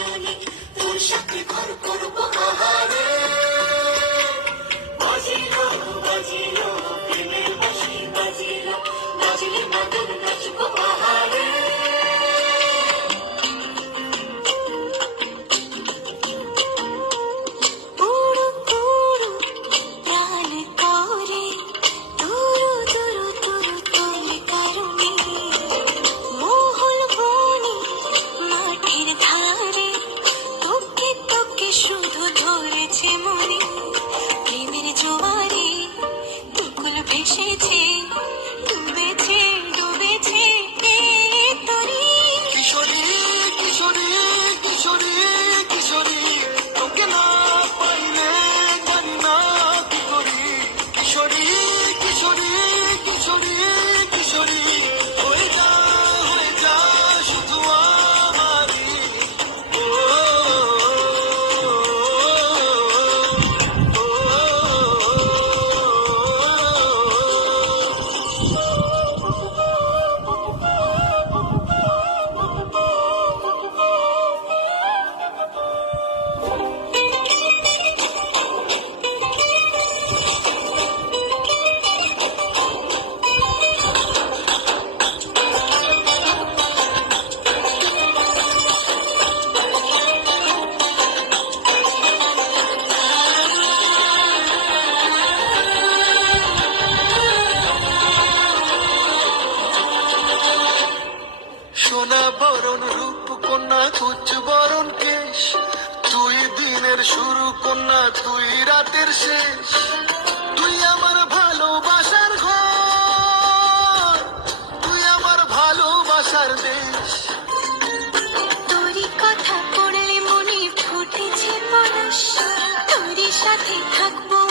সজনী তোর সাথে দুকুল সোনা বরণ রূপ কন্যা কুচ বরণ কেশ। তুই দিনের শুরু কন্যা, তুই রাতের শেষ। তুই আমার ভালোবাসার ঘর। তুই আমার ভালোবাসার দেশ। তোরই কথা পড়লে মনে ফুটেছে পলাশ তোরই সাথে থাকব